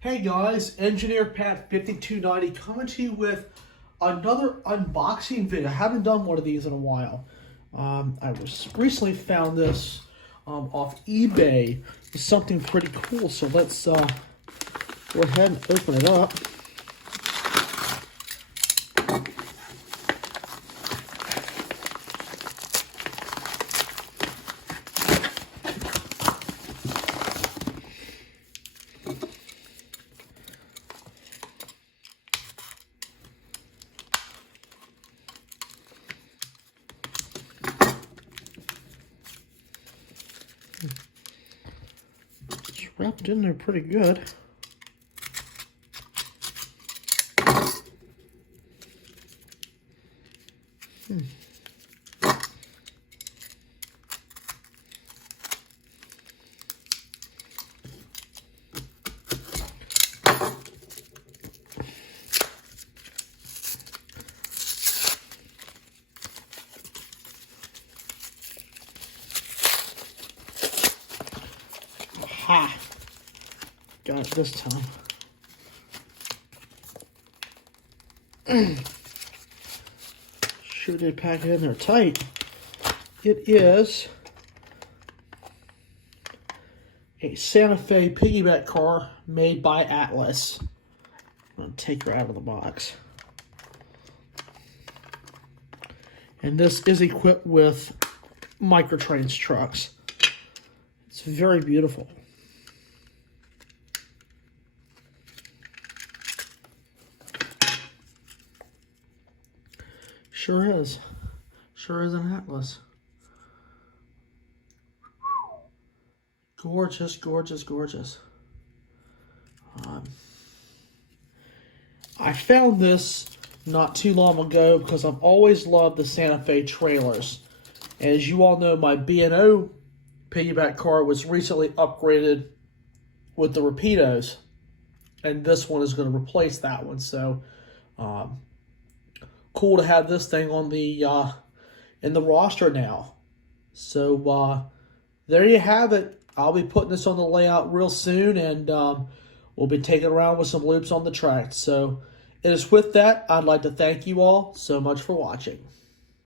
Hey guys, Engineer Pat 5290 coming to you with another unboxing video. I haven't done one of these in a while. I recently found this off eBay. It's something pretty cool, so let's go ahead and open it up. It's wrapped in there pretty good. Ha! Got it this time. Sure did pack it in there tight. It is a Santa Fe Piggyback car made by Atsf. I'm going to take her out of the box. And this is equipped with microtrains trucks. It's very beautiful. Sure is. Sure is an Atsf. Gorgeous, gorgeous, gorgeous. I found this not too long ago because I've always loved the Santa Fe trailers. As you all know, my B&O piggyback car was recently upgraded with the Rapidos, and this one is going to replace that one. So, cool to have this thing on the in the roster now. So there you have it. I'll be putting this on the layout real soon, and we'll be taking it around with some loops on the track. So it is with that, I'd like to thank you all so much for watching.